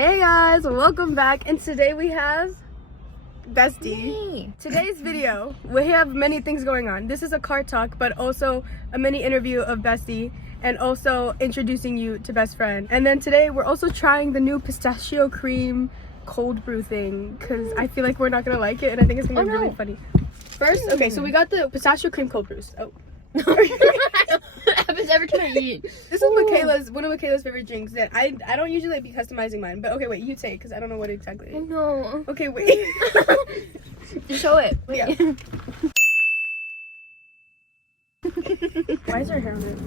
Hey guys, welcome back, and today we have Bestie. Me. Today's video, we have many things going on. This is a car talk, but also a mini interview of Bestie, and also introducing you to best friend. And then today we're also trying the new pistachio cream cold brew thing, because I feel like we're not gonna like it, and I think it's gonna be really funny. First, okay, so we got the pistachio cream cold brews. Oh. Happens every time I eat. This is one of Michaela's favorite drinks that I don't usually be customizing mine, but okay, wait, you say it because I don't know what exactly it is. No. Okay, wait. Show it. Yeah. Why is there hair on it?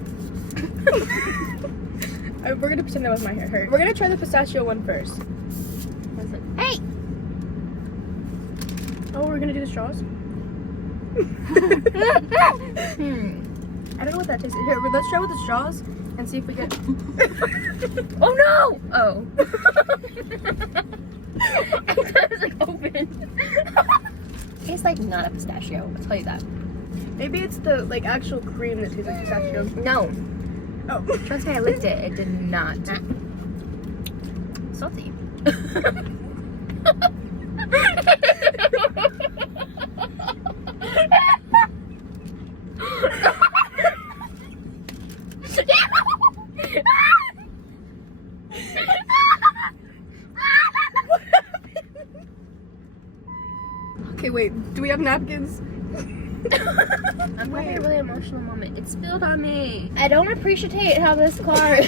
We're gonna pretend that was my hair. We're gonna try the pistachio one first. Hey! Oh, we're gonna do the straws? I don't know what that tastes. Here, let's try with the straws and see if we get. Oh no! Oh. I thought it was like open. Tastes like not a pistachio, I'll tell you that. Maybe it's the like actual cream that tastes like pistachio. No. Oh. Trust me, I licked it. It did not. Salty. Okay, wait. Do we have napkins? I'm having a really emotional moment. It spilled on me. I don't appreciate how this car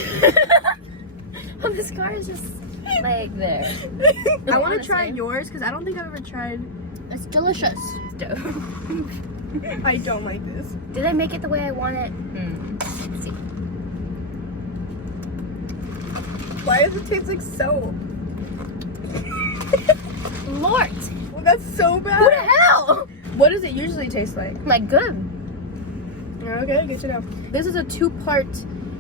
how this car is just like there. I want to try yours because I don't think I've ever tried. It's delicious. I don't like this. Did I make it the way I want it? Let's see. Why does it taste like soap? Lord! Well, that's so bad. Who the hell? What does it usually taste like? Like good. Okay, good to know. This is a two-part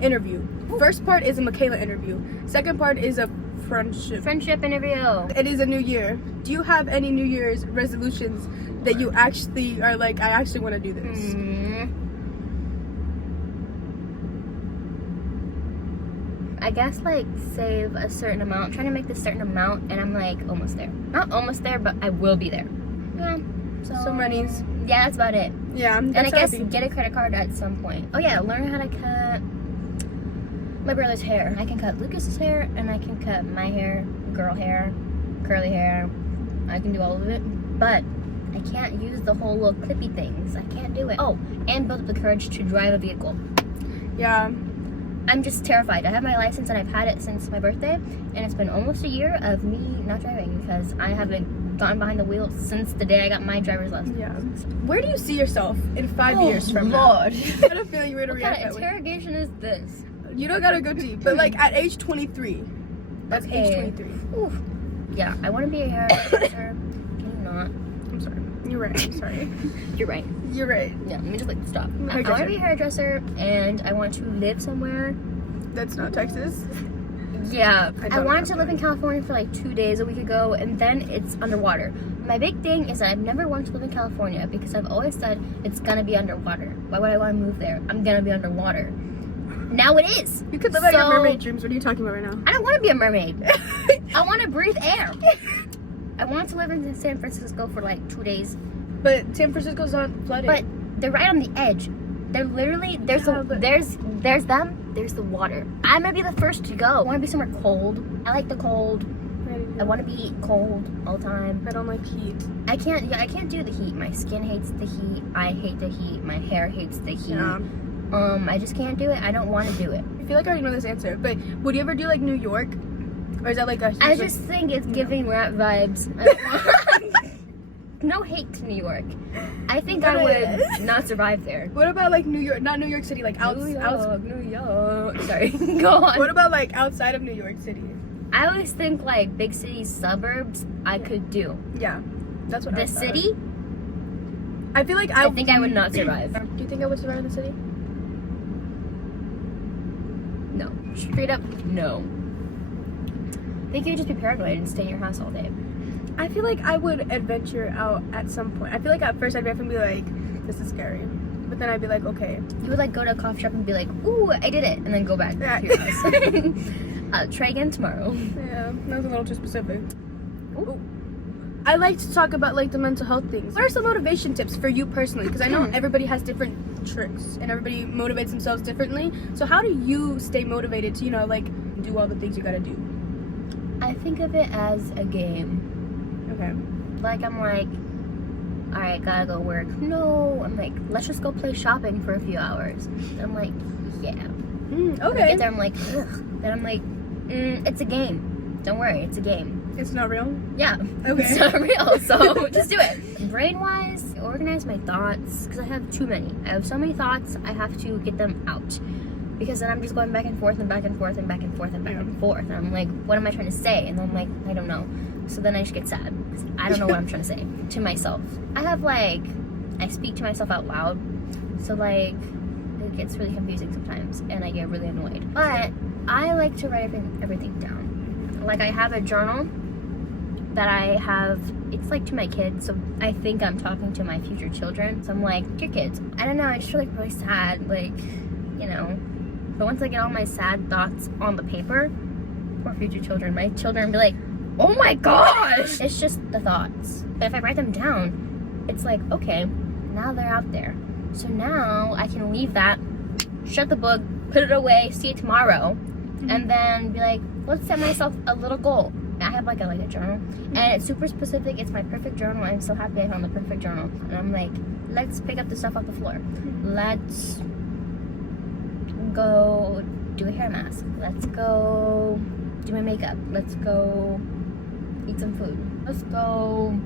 interview. First part is a Michaela interview. Second part is a friendship interview. It is a new year. Do you have any New Year's resolutions that you actually are like, I actually want to do this? I guess like save a certain amount. I'm trying to make this certain amount and I'm like almost there. Not almost there, but I will be there. Yeah. So monies. Yeah, that's about it. Yeah. And I guess get a credit card at some point. Oh yeah, learn how to cut my brother's hair. I can cut Lucas's hair and I can cut my hair, girl hair, curly hair. I can do all of it. But I can't use the whole little clippy things. I can't do it. Oh, and build up the courage to drive a vehicle. Yeah. I'm just terrified. I have my license and I've had it since my birthday, and it's been almost a year of me not driving because I haven't gotten behind the wheel since the day I got my driver's license. Yeah. Where do you see yourself in 5 years from now? Lord. I had a feeling you were gonna What react kind of that way. interrogation is this? You don't gotta go deep, but like at age 23. That's Okay. age 23. Oof. Yeah, I want to be a hairdresser. Can you not? I'm sorry. You're right. I'm sorry. You're right. You're right. Yeah, let me just like stop. I want Hairdresser. to be a hairdresser and I want to live somewhere. That's not Texas. Yeah, I don't wanted know. to live in California for like 2 days a week ago, and then it's underwater. My big thing is that I've never wanted to live in California because I've always said it's gonna be underwater. Why would I want to move there? I'm gonna be underwater. Now it is. You could live out your mermaid dreams. What are you talking about right now? I don't want to be a mermaid. I want to breathe air. I want to live in San Francisco for like 2 days. But San Francisco's not flooded. But they're right on the edge. They're literally there's them, there's the water. I'm gonna be the first to go. I want to be somewhere cold. I like the cold. I want to be cold all the time. I don't like heat. I can't do the heat. My skin hates the heat. I hate the heat. My hair hates the heat. Yeah. I just can't do it. I don't want to do it. I feel like I already know this answer, but would you ever do like New York? Or is that like a huge, I just think it's giving rap vibes. No hate to New York. I think I would not survive there. What about like New York, not New York City, like New York. Sorry, go on. What about like outside of New York City? I always think like big city suburbs I could do. Yeah, that's what I The thought. city, I feel like I think I would not survive. Do you think I would survive in the city? No. Straight up, no. I think you would just be paranoid and stay in your house all day. I feel like I would adventure out at some point. I feel like at first I'd definitely be like, this is scary. But then I'd be like, okay. You would like go to a coffee shop and be like, ooh, I did it, and then go back Yeah. to your house. Try again tomorrow. Yeah, that was a little too specific. Ooh. I like to talk about like the mental health things. What are some motivation tips for you personally? Because I know everybody has different tricks and everybody motivates themselves differently. So how do you stay motivated to, you know, like do all the things you gotta do? I think of it as a game. Okay. Like I'm like, all right, gotta go work. No, I'm like, let's just go play shopping for a few hours. And I'm like, yeah. Okay. When I get there, I'm like, ugh. Then I'm like, it's a game. Don't worry, it's a game. It's not real? Yeah. Okay. It's not real, so just do it. Brain-wise, organize my thoughts, because I have too many. I have so many thoughts, I have to get them out. Because then I'm just going back and forth and back and forth and back and forth and back and forth. And I'm like, what am I trying to say? And then I'm like, I don't know. So then I just get sad. I don't know what I'm trying to say to myself. I have like, I speak to myself out loud. So like, it gets really confusing sometimes and I get really annoyed. But I like to write everything down. Like I have a journal that I have, it's like to my kids. So I think I'm talking to my future children. So I'm like, your kids. I don't know, I just feel like really sad. Like, you know. But once I get all my sad thoughts on the paper, for future children, my children be like, oh my gosh! It's just the thoughts. But if I write them down, it's like, okay, now they're out there. So now I can leave that, shut the book, put it away, see it tomorrow, and then be like, let's set myself a little goal. And I have like a journal, and it's super specific. It's my perfect journal. I'm so happy I found the perfect journal. And I'm like, let's pick up the stuff off the floor. Let's go do a hair mask. Let's go do my makeup. Let's go eat some food. Let's go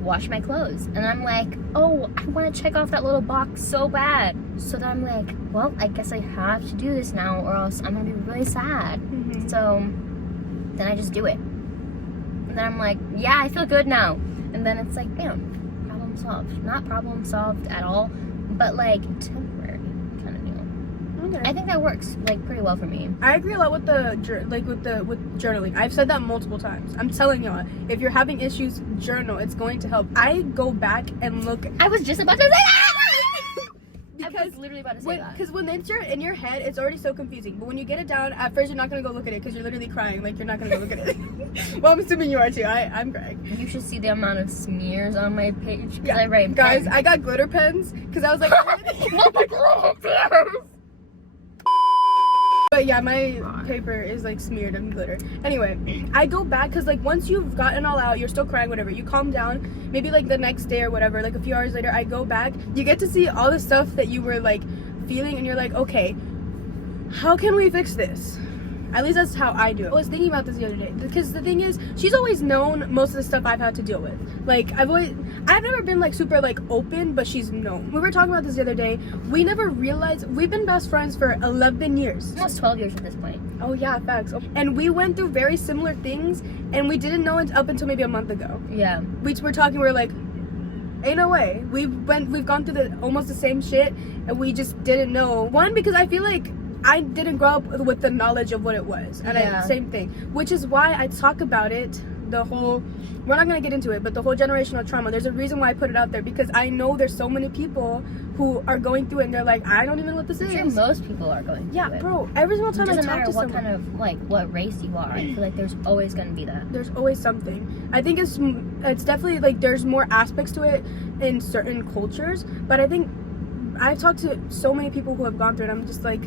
wash my clothes. And I'm like, oh, I want to check off that little box so bad. So then I'm like, well, I guess I have to do this now or else I'm gonna be really sad. So then I just do it. And then I'm like, yeah, I feel good now. And then it's like, bam, problem solved. Not problem solved at all, but like temporary kind of deal. Okay. I think that works like pretty well for me. I agree a lot with with journaling. I've said that multiple times. I'm telling y'all, if you're having issues, journal. It's going to help. I go back and look. I was just about to say that. I was literally about to say that. Because when it's in your head, it's already so confusing. But when you get it down, at first you're not gonna go look at it because you're literally crying. Like you're not gonna go look at it. Well, I'm assuming you are too. I'm crying. You should see the amount of smears on my page. Yeah, I write guys, pens. I got glitter pens because I was like. Not the glitter pens. But yeah, my paper is like smeared in glitter. Anyway, I go back because like once you've gotten all out, you're still crying, whatever. You calm down, maybe like the next day or whatever, like a few hours later, I go back. You get to see all the stuff that you were like feeling and you're like, okay, how can we fix this? At least that's how I do it. I was thinking about this the other day because the thing is, she's always known most of the stuff I've had to deal with. Like I've never been like super like open, but she's known. We were talking about this the other day. We never realized we've been best friends for 11 years. Almost 12 years at this point. Oh yeah, facts. And we went through very similar things and we didn't know it up until maybe a month ago. Yeah. We were talking, we were like, ain't no way. We've gone through almost the same shit and we just didn't know. One, because I feel like I didn't grow up with the knowledge of what it was. And same thing. Which is why I talk about it, we're not going to get into it, but the whole generational trauma. There's a reason why I put it out there because I know there's so many people who are going through it and they're like, I don't even know what this is. I'm sure most people are going through it. Yeah, bro. Every single time I talk to someone. It doesn't matter what kind of, like, what race you are. I feel like there's always going to be that. There's always something. I think it's definitely, like, there's more aspects to it in certain cultures, but I think I've talked to so many people who have gone through it. I'm just like,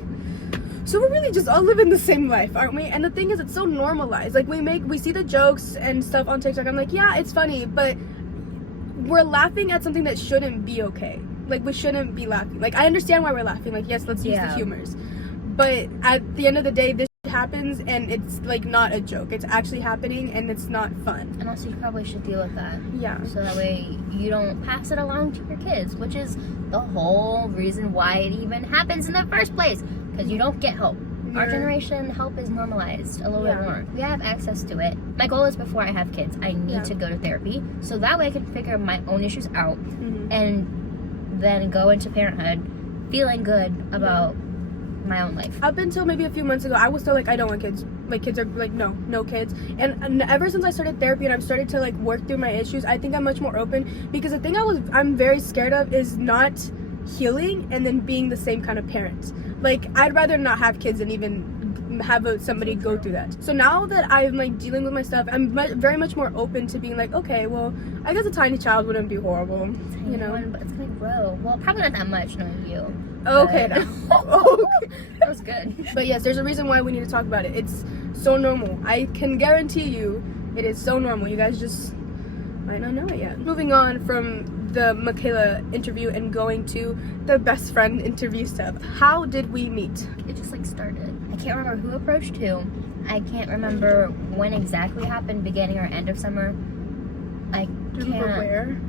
so we're really just all living the same life, aren't we? And the thing is, it's so normalized. Like we see the jokes and stuff on TikTok. I'm like, yeah, it's funny, but we're laughing at something that shouldn't be okay. Like we shouldn't be laughing. Like I understand why we're laughing. Like yes, let's use the humors. But at the end of the day, this happens and it's like not a joke. It's actually happening and it's not fun. And also you probably should deal with that. Yeah. So that way you don't pass it along to your kids, which is the whole reason why it even happens in the first place. Because you don't get help. Our generation, help is normalized a little bit more. We have access to it. My goal is before I have kids, I need to go to therapy. So that way I can figure my own issues out and then go into parenthood feeling good about my own life. Up until maybe a few months ago, I was still like, I don't want kids. Like kids are like, no kids. And ever since I started therapy and I've started to like work through my issues, I think I'm much more open because the thing I'm very scared of is not healing and then being the same kind of parent. Like I'd rather not have kids than even have somebody go through that. So now that I'm like dealing with my stuff, I'm very much more open to being like, okay, well, I guess a tiny child wouldn't be horrible, you know. But it's gonna grow. Well, probably not that much knowing you. Okay, but... okay. That was good. But yes, there's a reason why we need to talk about it. It's so normal. I can guarantee you it is so normal. You guys just might not know it yet. Moving on from the Michaela interview and going to the best friend interview stuff. How did we meet? It just like started. I can't remember who approached who. I can't remember when exactly happened, beginning or end of summer. I Remember can't. where?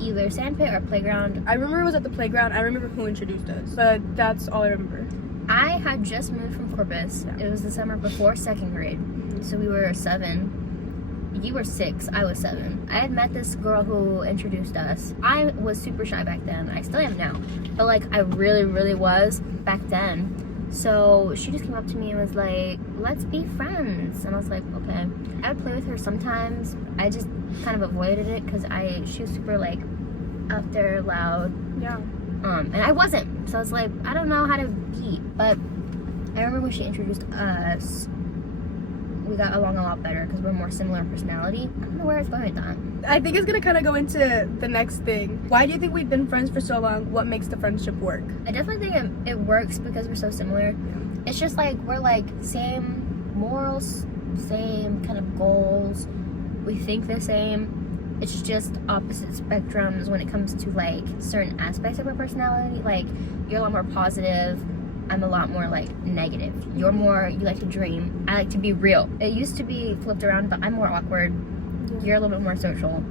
Either sandpit or playground. I remember it was at the playground. I remember who introduced us, but that's all I remember. I had just moved from Corpus. It was the summer before 2nd grade. So we were 7. You were 6, I was 7. I had met this girl who introduced us. I was super shy back then. I still am now. But like I really, really was back then. So she just came up to me and was like, let's be friends. And I was like, okay. I would play with her sometimes. I just kind of avoided it because she was super like out there loud. Yeah. And I wasn't. So I was like, I don't know how to be. But I remember when she introduced us, we got along a lot better because we're more similar in personality. I don't know where it's going with that. I think it's gonna kind of go into the next thing. Why do you think we've been friends for so long? What makes the friendship work? I definitely think it works because we're so similar. It's just like we're like same morals, same kind of goals. We think the same. It's just opposite spectrums when it comes to like certain aspects of our personality. Like you're a lot more positive. I'm a lot more like negative. You like to dream. I like to be real. It used to be flipped around, but I'm more awkward. You're a little bit more social.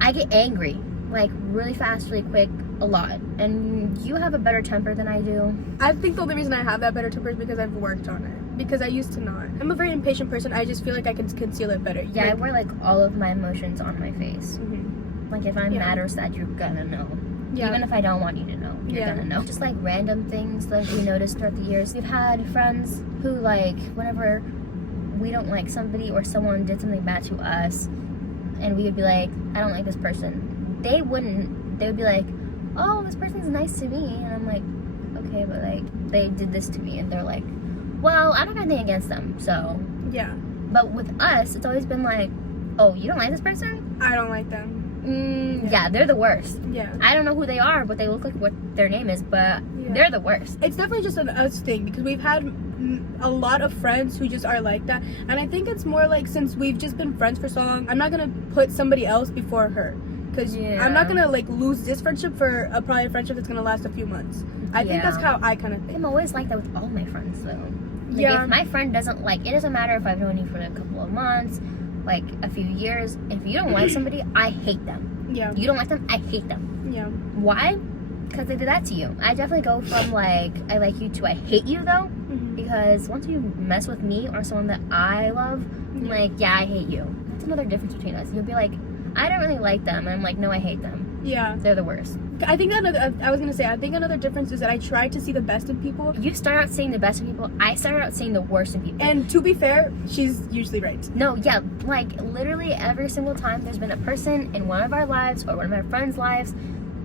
I get angry, like really fast, really quick, a lot. And you have a better temper than I do. I think the only reason I have that better temper is because I've worked on it. Because I used to not. I'm a very impatient person. I just feel like I can conceal it better. Yeah, I wear like all of my emotions on my face. Mm-hmm. Like if I'm mad or sad, you're gonna know. Yeah. Even if I don't want you to know, you're gonna know. Just like random things that we noticed throughout the years. We've had friends who like, whenever we don't like somebody or someone did something bad to us, and we would be like, I don't like this person. They wouldn't. They would be like, oh, this person's nice to me. And I'm like, okay, but like, they did this to me. And they're like, well, I don't have anything against them, so. Yeah. But with us, it's always been like, oh, you don't like this person? I don't like them. Yeah, they're the worst. Yeah. I don't know who they are, but they look like what their name is, but they're the worst. It's definitely just an us thing because we've had a lot of friends who just are like that. And I think it's more like since we've just been friends for so long, I'm not going to put somebody else before her. Because I'm not going to like lose this friendship for probably a friendship that's going to last a few months. I think that's how I kind of think. I'm always like that with all my friends though. Like if my friend doesn't like, it doesn't matter if I've known you for a couple of months, like a few years. If you don't like somebody, I hate them. Yeah. You don't like them, I hate them. Yeah. Why? Because they did that to you. I definitely go from like, I like you to I hate you though. Mm-hmm. Because once you mess with me or someone that I love, I'm like, yeah, I hate you. That's another difference between us. You'll be like, I don't really like them. And I'm like, no, I hate them. Yeah. They're the worst. I think I think another difference is that I try to see the best in people. You start out seeing the best in people. I started out seeing the worst in people. And to be fair, she's usually right. No, yeah, like literally every single time there's been a person in one of our lives or one of our friends' lives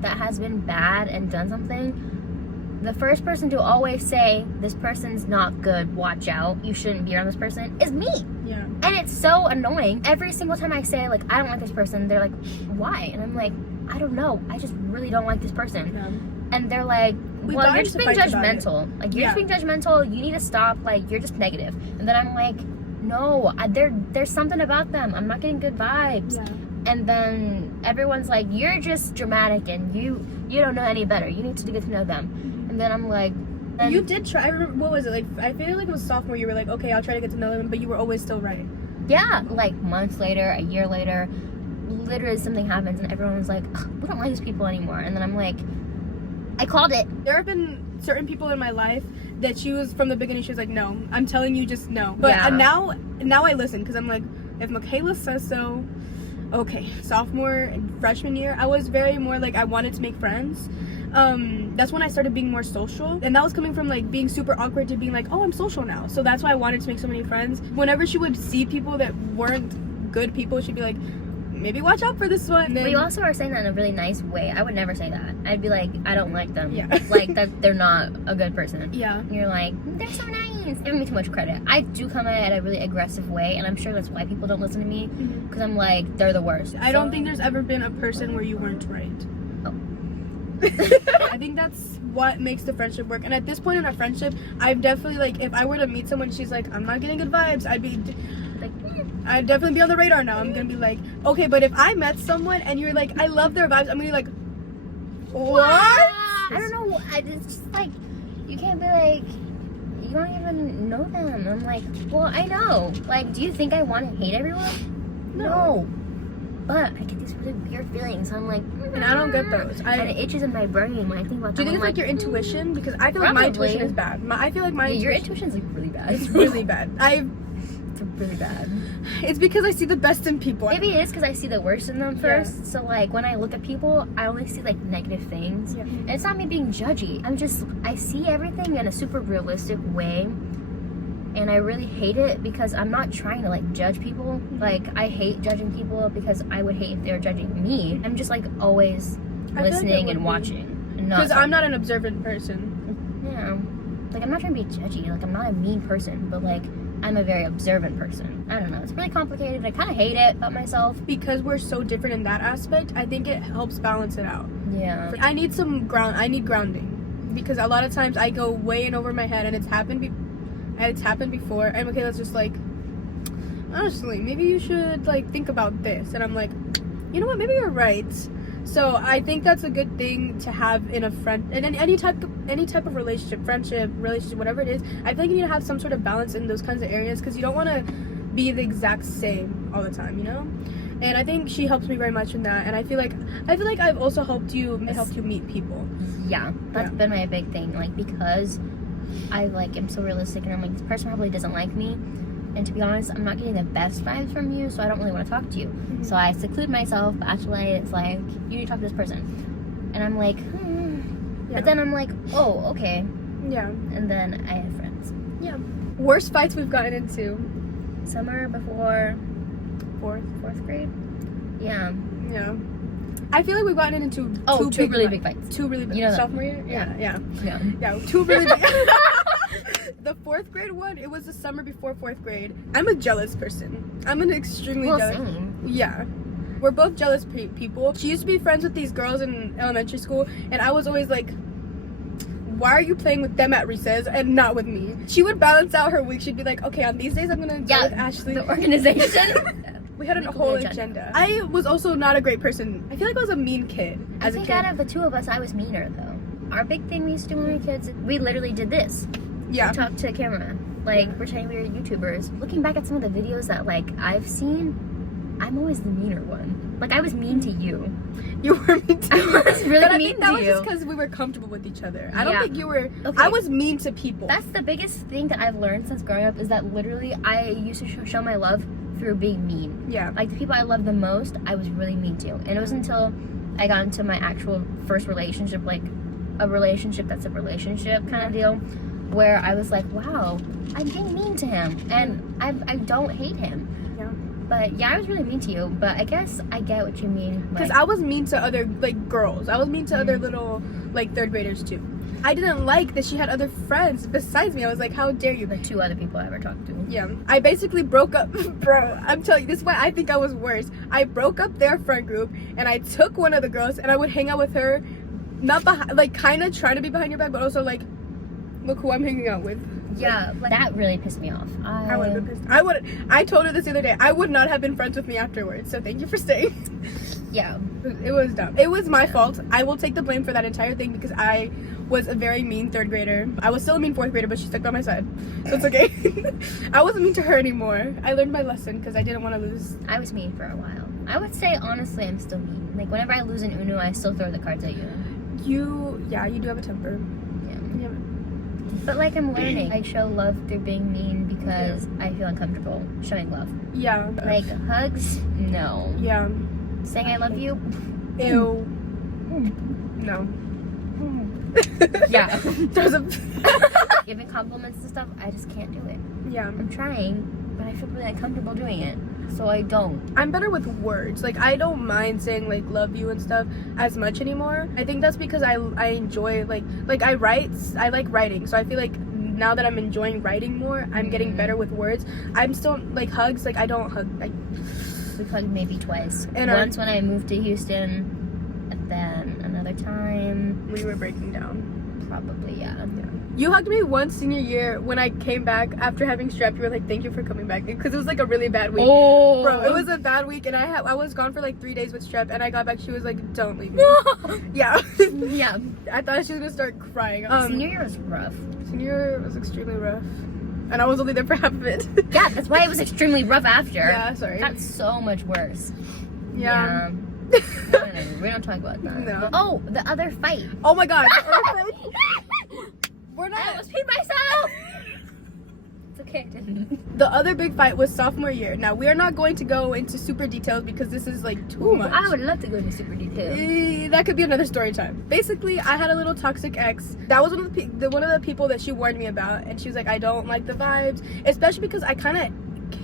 that has been bad and done something, the first person to always say, this person's not good, watch out, you shouldn't be around this person, is me. Yeah. And it's so annoying. Every single time I say, like, I don't like this person, they're like, why? And I'm like, I don't know. I just really don't like this person. Yeah. And they're like, well, you're just being judgmental. Like, you're just being judgmental. You need to stop. Like, you're just negative. And then I'm like, no, there's something about them. I'm not getting good vibes. Yeah. And then everyone's like, you're just dramatic and you don't know any better. You need to get to know them. Mm-hmm. And then I'm like, you did try. I remember, what was it? Like, I feel like it was sophomore. You were like, okay, I'll try to get to know them, but you were always still right. Yeah, like months later, a year later, literally something happens and everyone was like, we don't like these people anymore. And then I'm like, I called it. There have been certain people in my life that she was, from the beginning, she was like, no, I'm telling you, just no. But now I listen because I'm like, if Michaela says so, okay. Sophomore and freshman year, I was very more like, I wanted to make friends. That's when I started being more social, and that was coming from like being super awkward to being like, oh, I'm social now. So that's why I wanted to make so many friends. Whenever she would see people that weren't good people, she'd be like, maybe watch out for this one. But you also are saying that in a really nice way. I would never say that. I'd be like, I don't like them. Yeah. Like, that they're not a good person. Yeah. And you're like, they're so nice. Giving me too much credit. I do come at it a really aggressive way, and I'm sure that's why people don't listen to me. Because I'm like, they're the worst. I don't think there's ever been a person where you weren't right. Oh. I think that's what makes the friendship work. And at this point in our friendship, I've definitely, like, if I were to meet someone, she's like, I'm not getting good vibes, I'd definitely be on the radar now. I'm gonna be like, okay, but if I met someone and you're like, I love their vibes, I'm gonna be like, what? I don't know. It's just like, you can't be like, you don't even know them. I'm like, well, I know. Like, do you think I want to hate everyone? No. But I get these really weird feelings. I'm like, and I don't get those. And it itches in my brain when I think about Do you them. think it's like your intuition? Because I feel like my intuition is bad. I feel like my your intuition's like really bad. It's really bad. It's really bad. It's because I see the best in people. Maybe it is because I see the worst in them first. Yeah. So like when I look at people, I only see like negative things. Yeah. And it's not me being judgy. I see everything in a super realistic way. And I really hate it because I'm not trying to like judge people. Like I hate judging people because I would hate if they were judging me. I'm just like always listening and watching. Because I'm not an observant person. Yeah. Like I'm not trying to be judgy. Like I'm not a mean person, but like I'm a very observant person. I don't know. It's really complicated. I kind of hate it about myself. Because we're so different in that aspect, I think it helps balance it out. Yeah. I need some I need grounding. Because a lot of times I go way in over my head, and it's happened before. I'm okay, let's just like, honestly, maybe you should like think about this. And I'm like, you know what, maybe you're right. So I think that's a good thing to have in a friend, in any type of relationship, friendship, whatever it is. I think you need to have some sort of balance in those kinds of areas, because you don't want to be the exact same all the time, you know. And I think she helps me very much in that, and I feel like I've also helped you meet people. Yeah, that's been my big thing. Like, because I like am so realistic, and I'm like, this person probably doesn't like me, and to be honest, I'm not getting the best vibes from you, so I don't really want to talk to you. Mm-hmm. So I seclude myself. But actually, it's like, you need to talk to this person, and I'm like, yeah. But then I'm like, oh, okay. Yeah. And then I have friends. Yeah. Worst fights we've gotten into. Summer before fourth grade. Yeah. Yeah. I feel like we've gotten into two really big fights. Two really big. You know that. Sophomore year? Yeah. Two really big. The 4th grade one, it was the summer before 4th grade. I'm a jealous person. I'm an extremely jealous. Same. Yeah. We're both jealous people. She used to be friends with these girls in elementary school, and I was always like, why are you playing with them at recess and not with me? She would balance out her week. She'd be like, okay, on these days I'm gonna go with Ashley. The organization. We had a whole agenda. I was also not a great person. I feel like I was a mean kid as a kid. Out of the two of us, I was meaner though. Our big thing we used to do when we were kids, we literally did this. Yeah. We talked to the camera. Like, pretending we were YouTubers. Looking back at some of the videos that like I've seen, I'm always the meaner one. Like, I was mean to you. You were mean to me. I was really mean to you. That was just because we were comfortable with each other. I don't think you were. Okay. I was mean to people. That's the biggest thing that I've learned since growing up, is that literally I used to show my love through being mean. Yeah. Like, the people I loved the most, I was really mean to. And it was until I got into my actual first relationship, like a relationship that's a relationship kind of deal, where I was like, wow, I'm being mean to him. And I don't hate him. Yeah. But yeah, I was really mean to you. But I guess I get what you mean. Because I was mean to other like girls. I was mean to other little like 3rd graders too. I didn't like that she had other friends besides me. I was like, how dare you? The 2 other people I ever talked to. Yeah. I basically broke up. Bro, I'm telling you, this is why I think I was worse. I broke up their friend group, and I took one of the girls, and I would hang out with her, not behind, like kind of trying to be behind your back, but also like, look who I'm hanging out with. Yeah, like, that really pissed me off. I would have been pissed. I told her this the other day. I would not have been friends with me afterwards. So thank you for staying. Yeah. It was dumb. It was my fault. I will take the blame for that entire thing, because I was a very mean 3rd grader. I was still a mean 4th grader, but she stuck by my side. So it's okay. I wasn't mean to her anymore. I learned my lesson because I didn't want to lose. I was mean for a while. I would say, honestly, I'm still mean. Like, whenever I lose an Uno, I still throw the cards at you. You do have a temper. Yeah. But like, I'm learning. I show love through being mean because I feel uncomfortable showing love. Yeah. Like, hugs? No. Yeah. Saying I love you? Ew. No. Yeah. There's a Giving compliments and stuff, I just can't do it. Yeah. I'm trying, but I feel really uncomfortable doing it. so I don't. I'm better with words. Like, I don't mind saying like love you and stuff as much anymore. I think that's because I enjoy like I like writing, so I feel like now that I'm enjoying writing more, I'm getting better with words. I'm still like hugs, like I don't hug. We've hugged maybe twice. And once when I moved to Houston, and then another time we were breaking down. probably, yeah. You hugged me once senior year when I came back after having strep. You were like, thank you for coming back, because it was like a really bad week. Oh, Bro, it was a bad week, and I was gone for like 3 days with strep, and I got back. She was like, don't leave me. Yeah. Yeah. I thought she was gonna start crying. Senior year was rough. Senior year was extremely rough, and I was only there for half of it. Yeah, that's why it was extremely rough after. Yeah, sorry. That's so much worse. Yeah. Whatever, we don't talk about that. No. Oh, the other fight. Oh my god. We're I not. almost peed myself. It's okay, I didn't. The other big fight was sophomore year. Now, we are not going to go into super details because this is like too much. I would love to go into super detail. That could be another story time. Basically, I had a little toxic ex. That was one of the people that she warned me about, and she was like, I don't like the vibes, especially because I kind of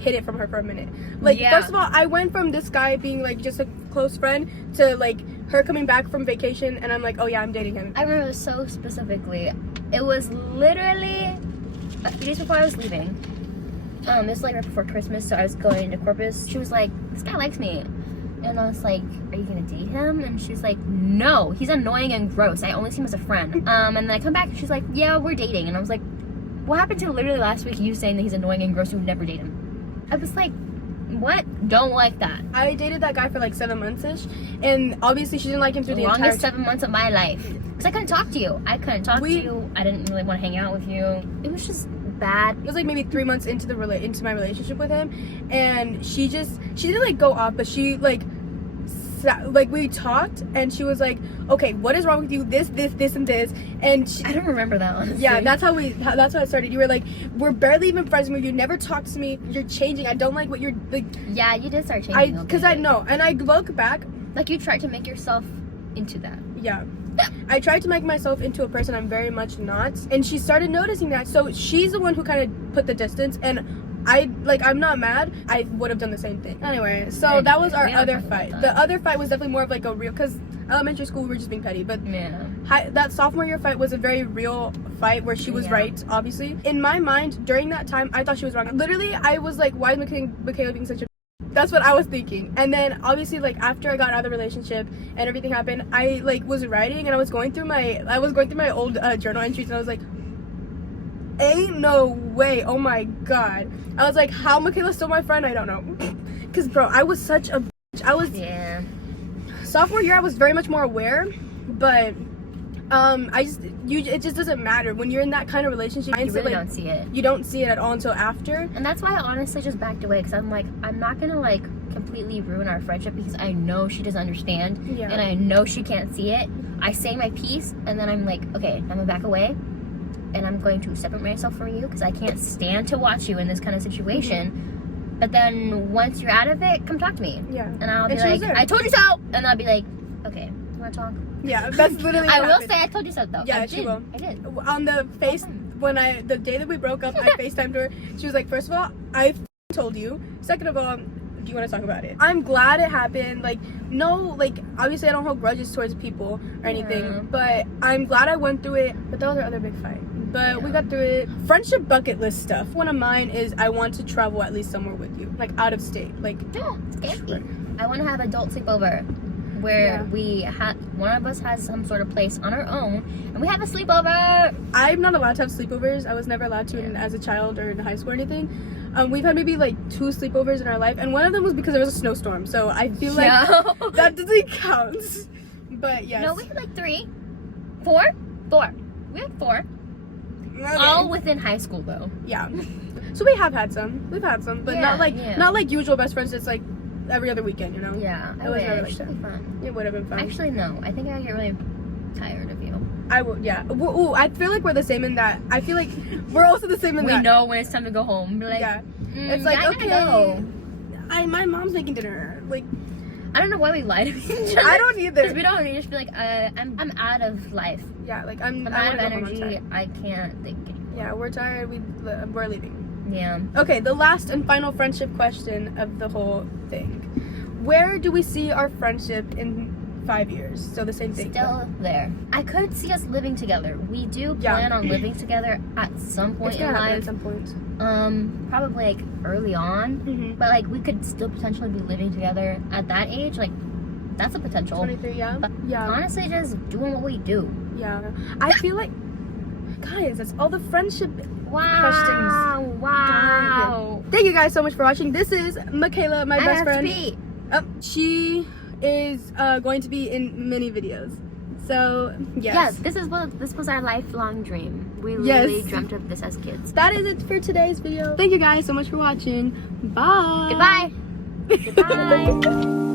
hid it from her for a minute. Like, Yeah. first of all, I went from this guy being like just a close friend to like her coming back from vacation, and I'm like, oh yeah, I'm dating him. I remember so specifically. It was literally a few days before I was leaving. It's like right before Christmas, so I was going to Corpus. She was like, this guy likes me. And I was like, are you gonna date him? And she's like, no, he's annoying and gross. I only see him as a friend. And then I come back and she's like, yeah, we're dating. And I was like, what happened to literally last week you saying that he's annoying and gross, you would never date him? I was like, what? Don't like that. I dated that guy for like 7 months-ish, and obviously she didn't like him through the entire Longest 7 months of my life. Because I couldn't talk to you. I couldn't talk to you. I didn't really want to hang out with you. It was just bad. It was like maybe 3 months into my relationship with him, and she didn't like go off, but she like we talked, and she was like, okay, what is wrong with you, this and this, and I don't remember that, honestly. Yeah, that's how it started. You were like, we're barely even friends with you, never talk to me, you're changing, I don't like what you're like. Yeah, you did start changing. Because I know, and I look back, like you tried to make yourself into that. yeah. I tried to make myself into a person I'm very much not, and she started noticing that, so she's the one who kind of put the distance, and I'm not mad. I would have done the same thing. Anyway, so that was our other fight. The other fight was definitely more of like a real, because elementary school we were just being petty, but Yeah. that sophomore year fight was a very real fight where she was right, obviously. In my mind, during that time, I thought she was wrong. Literally, I was like, why is Michaela being such a... That's what I was thinking. And then obviously, like, after I got out of the relationship and everything happened, I like was writing, and I was going through my old journal entries, and I was like, ain't no way, oh my god. I was like, how Michaela's still my friend? I don't know. Because bro, I was such a bitch. Yeah. Sophomore year I was very much more aware, but it just doesn't matter when you're in that kind of relationship. You really don't see it. You don't see it at all until after. And that's why I honestly just backed away, because I'm like, I'm not gonna like completely ruin our friendship because I know she doesn't understand, and I know she can't see it. I say my piece, and then I'm like, okay, I'm gonna back away, and I'm going to separate myself from you because I can't stand to watch you in this kind of situation. But then once you're out of it, come talk to me. Yeah. And I'll be like, I told you so. And I'll be like, okay, you wanna talk? Yeah, that's literally I what will happened. say I told you so though. Yeah, she will. I did. On the face, the day that we broke up, I FaceTimed her. She was like, first of all, I told you. Second of all, do you want to talk about it? I'm glad it happened. Like, no, like, obviously I don't hold grudges towards people or anything, but I'm glad I went through it. But that was our other big fight. But we got through it. Friendship bucket list stuff. One of mine is I want to travel at least somewhere with you, like out of state. Like, Scary. I want to have adult sleepover where one of us has some sort of place on our own, and we have a sleepover. I'm not allowed to have sleepovers. I was never allowed to as a child or in high school or anything. We've had maybe like 2 sleepovers in our life, and one of them was because there was a snowstorm, so I feel like that doesn't count. But yes. No, we had like 3 4 we had 4. Okay. All within high school though. Yeah. So we've had some, but not like usual best friends. It's like every other weekend, you know. Yeah, it was really like that. Fun. It would have been fun. Actually, no. I think I get really tired of you. I would, yeah. Ooh, I feel like we're the same in that. I feel like we're also the same in that. We know when it's time to go home. Be like, yeah. It's like, okay, go. my mom's making dinner. Like, I don't know why we lie to each other. I don't either. Because we don't. We just be like, I'm out of life. Yeah, like I'm out of energy. I can't think anymore. Yeah, we're tired. We're leaving. Yeah. Okay, the last and final friendship question of the whole thing. Where do we see our friendship in 5 years? So the same thing. Still there. I could see us living together. We do plan on living together at some point It's in gonna happen life. at some point. Probably like early on. Mm-hmm. But like we could still potentially be living together at that age. Like that's a potential. 23, yeah. But Yeah. honestly, just doing what we do. Yeah. I feel like, guys, that's all the friendship questions. Wow. Thank you guys so much for watching. This is Michaela, my best friend. IFB. She is going to be in many videos. So, yes. Yes, this was our lifelong dream. We literally Yes. dreamt of this as kids. That is it for today's video. Thank you guys so much for watching. Bye. Goodbye. Goodbye.